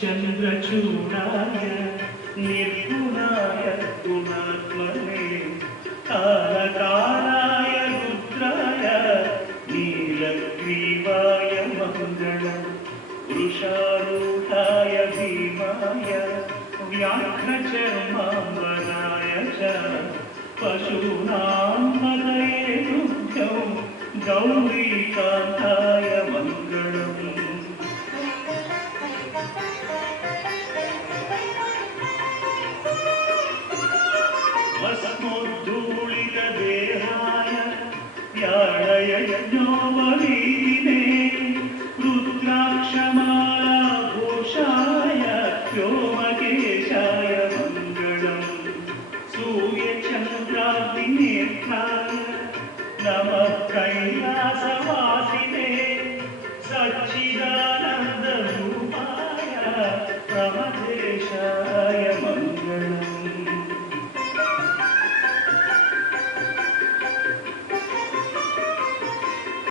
चन्द्रचूडाय निर्गुणाय गुणात्मने कालकालाय रुद्राय नीलग्रीवाय मङ्गलम् वृषारूढाय भीमाय व्याघ्रचर्माम्बराय च पशूनां पतये तुभ्यं गौरीकान्ताय मङ्गलम् भस्मोद्धूलितदेहाय व्याळयज्ञोपवीतिने रुद्राक्षमालाघोषाय व्योमकेशाय मङ्गलम् सूर्यचन्द्राग्निनेत्राय नमः कैलासवासिने सच्चिदानन्दरूपाय प्रमदेशाय